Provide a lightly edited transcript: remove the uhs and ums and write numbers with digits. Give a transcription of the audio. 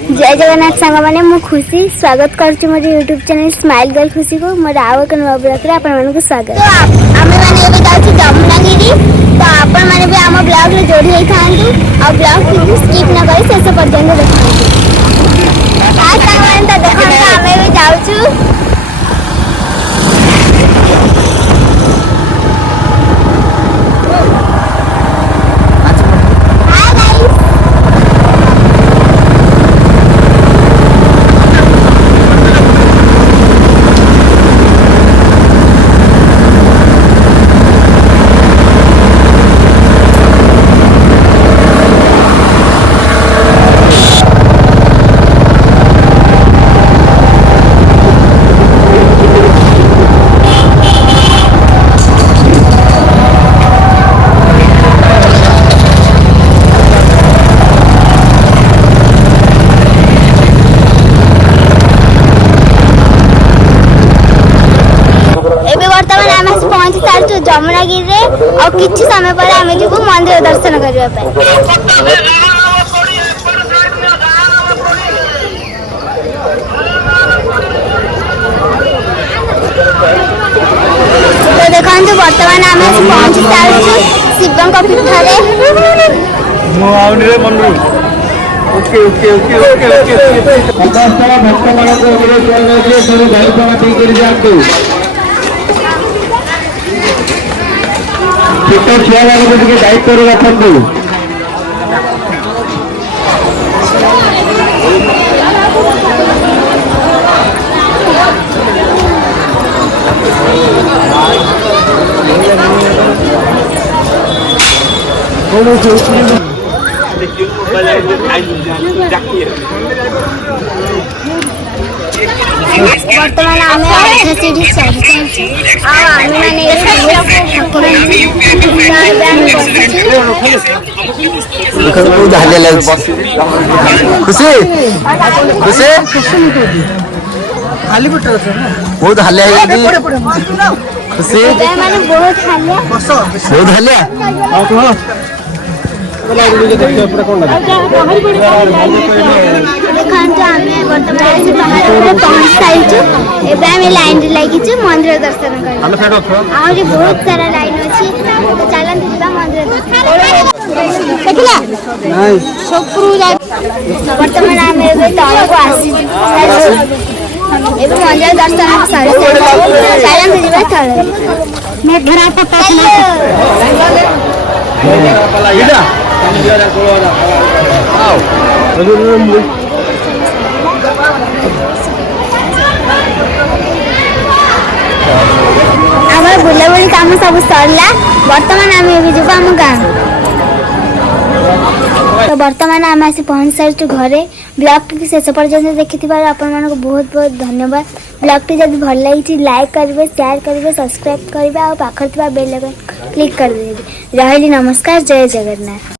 जय जगन्नाथ सांग मैंने मु खुशी स्वागत करुच्ची मोर यूट्यूब चैनल स्माइल गर्ल खुशी को मोर आउ एक नुआ ब्लॉग रे आपण मानक स्वागत। तो आमे माने एबे जाउची जमुनागिरी तो आपण माने भी हम ब्लॉग रे जोड़ी होई थांतु आ ब्लॉग को स्किप न करी शेष पर्यंत देखंतु। आ सांग माने त देखंतु आमे भी जाउछु जमुनागिरी और किसी समय पर आम जीव मंदिर दर्शन करने तो देखो बर्तमान आम पहुंची सारी शिव पीठ छोट छुआ मान दायित्व रखु बर्तमान आम खुशी खुशी खाली बहुत हालिया खुशी बहुत हालिया बर्तमान पहुंच सारी लाइन लगी मंदिर दर्शन कर बहुत सारा लाइन अच्छी तो चलते मंदिर बर्तमान आम तल को आसी मंदिर दर्शन चलते बुलाबुली काम सब सरला बर्तमान आम जीव आम गाँव तो बर्तमान आम आसी पहुंच सारी घरे ब्लॉग टी शेष पर्यंत देखि आपण बहुत बहुत धन्यवाद। ब्लॉग टी जब भल लगी लाइक करेंगे शेयर करेंगे सब्सक्राइब करेंगे और पाखर बेल आइकन क्लिक कर देंगे। रही नमस्कार जय जगन्नाथ।